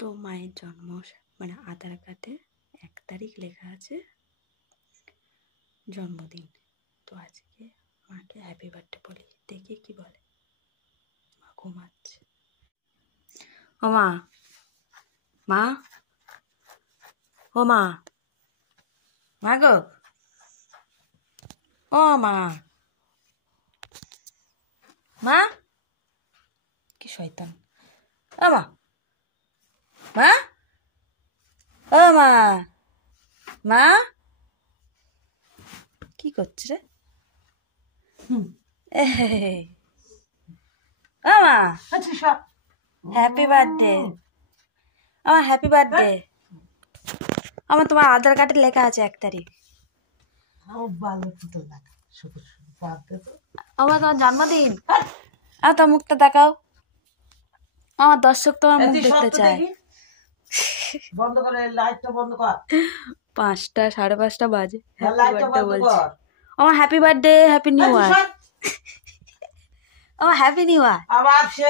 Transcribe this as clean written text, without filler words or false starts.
তো মায়ের জন্ম মানে আধার কার্ডে 1 তারিখ লেখা আছে জন্মদিন। তো আজকে মাকে হ্যাপি বার্থডে বলি, দেখি কি বলে। মা ঘুমাচ্ছে। ও মা, মা, ও মা, মা গো, ও মা, মা, কি শয়তান। ও মা, মা, ও মা, মা, কি করছে রে? ও মা, হ্যাপি বার্থডে। আমার হ্যাপি বার্থডে। আমার তোমার আধার কার্ডে লেখা আছে 1 তারিখ। আমার তোমার জন্মদিন। আর তো মুখটা দেখাও, আমার দর্শক তোমার মুখ দেখতে চায়। বন্ধ করে লাইটটা বন্ধ কর। 5টা 5:30 বাজে। হ্যাপি বার্থডে বলছি। আমার happy birthday, happy new year. আমার হ্যাপি নিউ ইয়ার। আবার সে